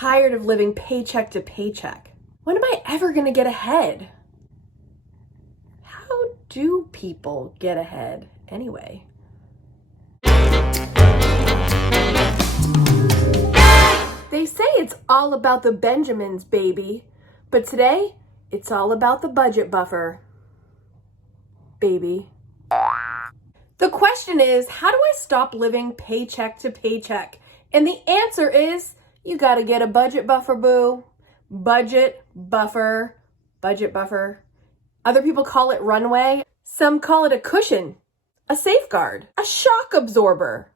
tired of living paycheck to paycheck. When am I ever gonna get ahead? How do people get ahead anyway? They say it's all about the Benjamins, baby. But today, it's all about the budget buffer, baby. The question is, how do I stop living paycheck to paycheck? And the answer is, you gotta get a budget buffer, boo. Budget buffer, budget buffer. Other people call it runway. Some call it a cushion, a safeguard, a shock absorber.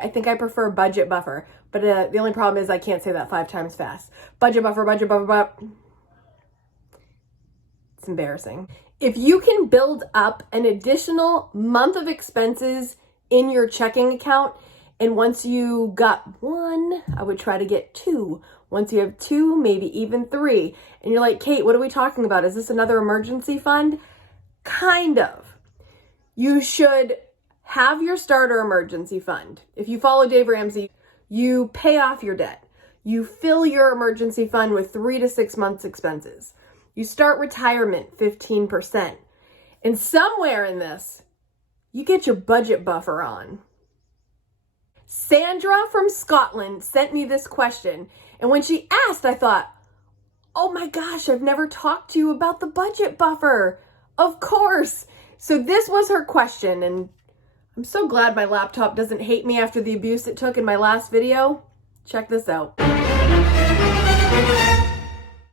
I think I prefer budget buffer, but the only problem is I can't say that 5 times fast. Budget buffer, budget buffer. It's embarrassing. If you can build up an additional month of expenses in your checking account, and once you got 1, I would try to get 2. Once you have 2, maybe even 3. And you're like, Kate, what are we talking about? Is this another emergency fund? Kind of. You should have your starter emergency fund. If you follow Dave Ramsey, you pay off your debt. You fill your emergency fund with 3 to 6 months expenses. You start retirement 15%. And somewhere in this, you get your budget buffer on. Sandra from Scotland sent me this question. And when she asked, I thought, oh my gosh, I've never talked to you about the budget buffer. Of course. So this was her question, and I'm so glad my laptop doesn't hate me after the abuse it took in my last video. Check this out.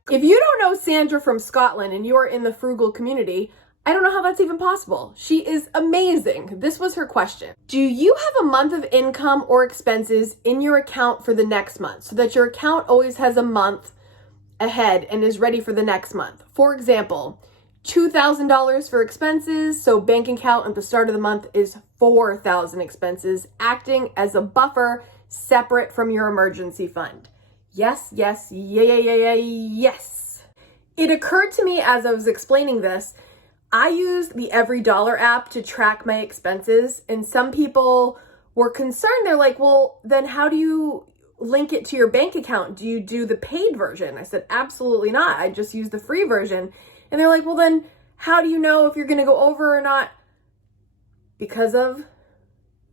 If you don't know Sandra from Scotland and you're in the Frugal community, I don't know how that's even possible. She is amazing. This was her question. Do you have a month of income or expenses in your account for the next month so that your account always has a month ahead and is ready for the next month? For example, $2,000 for expenses, so bank account at the start of the month is $4,000 expenses, acting as a buffer separate from your emergency fund. Yes, yes, yes. It occurred to me as I was explaining this, I use the Every Dollar app to track my expenses, and some people were concerned. They're like, well, then how do you link it to your bank account? Do you do the paid version? I said, absolutely not. I just use the free version. And they're like, well, then how do you know if you're going to go over or not? Because of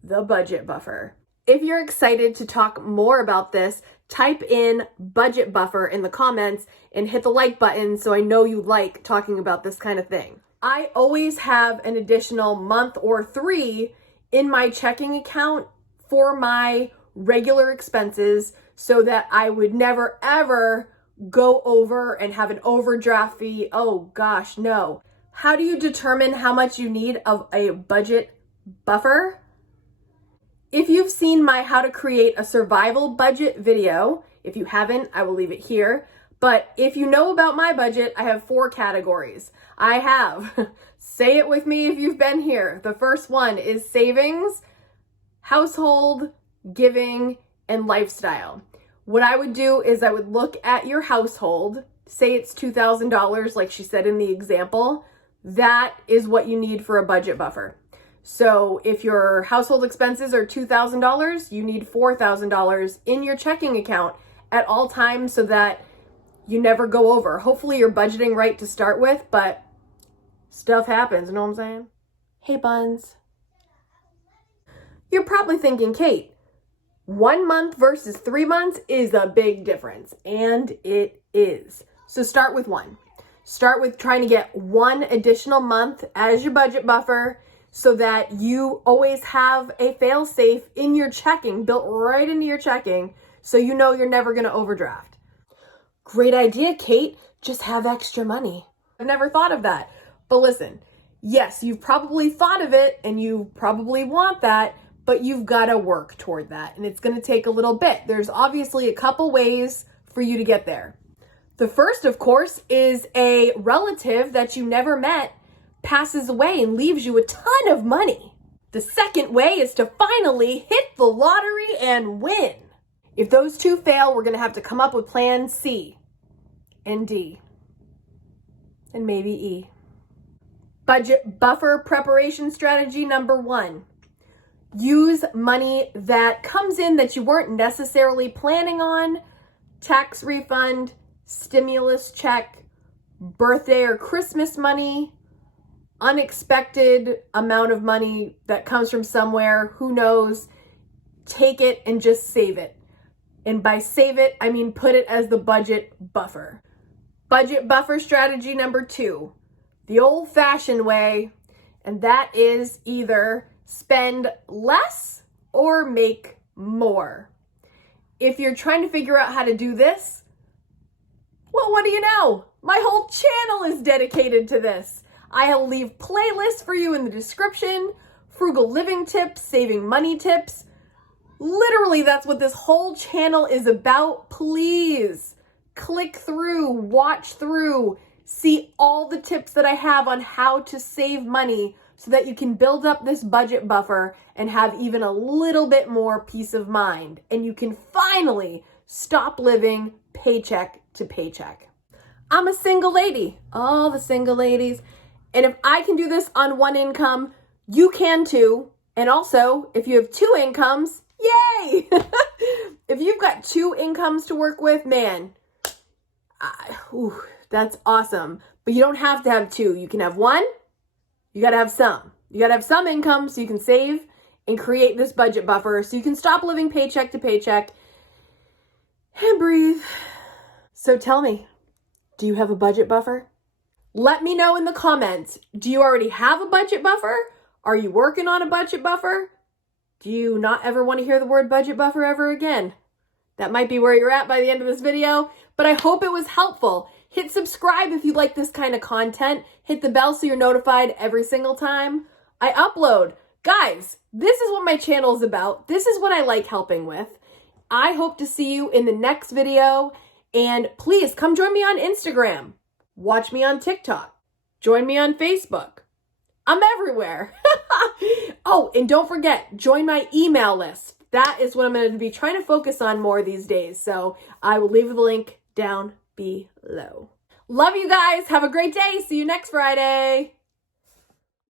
the budget buffer. If you're excited to talk more about this, type in budget buffer in the comments and hit the like button so I know you like talking about this kind of thing. I always have an additional month or 3 in my checking account for my regular expenses so that I would never ever go over and have an overdraft fee. Oh gosh, no. How do you determine how much you need of a budget buffer? If you've seen my how to create a survival budget video, if you haven't, I will leave it here. But if you know about my budget, I have 4 categories. I have, say it with me if you've been here. The first one is savings, household, giving, and lifestyle. What I would do is I would look at your household, say it's $2,000 like she said in the example. That is what you need for a budget buffer. So if your household expenses are $2,000, you need $4,000 in your checking account at all times so that you never go over. Hopefully you're budgeting right to start with, but stuff happens, you know what I'm saying? Hey, buns. You're probably thinking, Kate, 1 month versus 3 months is a big difference, and it is. So start with 1. Start with trying to get 1 additional month as your budget buffer so that you always have a fail-safe in your checking, built right into your checking, so you know you're never gonna overdraft. Great idea, Kate. Just have extra money. I've never thought of that. But listen, yes, you've probably thought of it and you probably want that, but you've got to work toward that. And it's going to take a little bit. There's obviously a couple ways for you to get there. The first, of course, is a relative that you never met passes away and leaves you a ton of money. The second way is to finally hit the lottery and win. If those 2 fail, we're going to have to come up with plan C and D and maybe E. Budget buffer preparation strategy number 1. Use money that comes in that you weren't necessarily planning on tax refund, stimulus check, birthday or Christmas money, unexpected amount of money that comes from somewhere, who knows, take it and just save it. And by save it, I mean put it as the budget buffer. Budget buffer strategy number 2, the old-fashioned way, and that is either spend less or make more. If you're trying to figure out how to do this, well, what do you know? My whole channel is dedicated to this. I'll leave playlists for you in the description, frugal living tips, saving money tips. Literally, that's what this whole channel is about. Please click through, watch through, see all the tips that I have on how to save money so that you can build up this budget buffer and have even a little bit more peace of mind. And you can finally stop living paycheck to paycheck. I'm a single lady, all the single ladies. And if I can do this on one income, you can too. And also, if you have 2 incomes, yay! If you've got 2 incomes to work with, man, that's awesome. But you don't have to have 2. You can have 1. You got to have some. You got to have some income so you can save and create this budget buffer so you can stop living paycheck to paycheck and breathe. So tell me, do you have a budget buffer? Let me know in the comments. Do you already have a budget buffer? Are you working on a budget buffer? Do you not ever want to hear the word budget buffer ever again? That might be where you're at by the end of this video, but I hope it was helpful. Hit subscribe if you like this kind of content. Hit the bell so you're notified every single time I upload. Guys, this is what my channel is about. This is what I like helping with. I hope to see you in the next video, and please come join me on Instagram. Watch me on TikTok. Join me on Facebook. I'm everywhere. Oh, and don't forget, join my email list. That is what I'm going to be trying to focus on more these days. So I will leave the link down below. Love you guys. Have a great day. See you next Friday.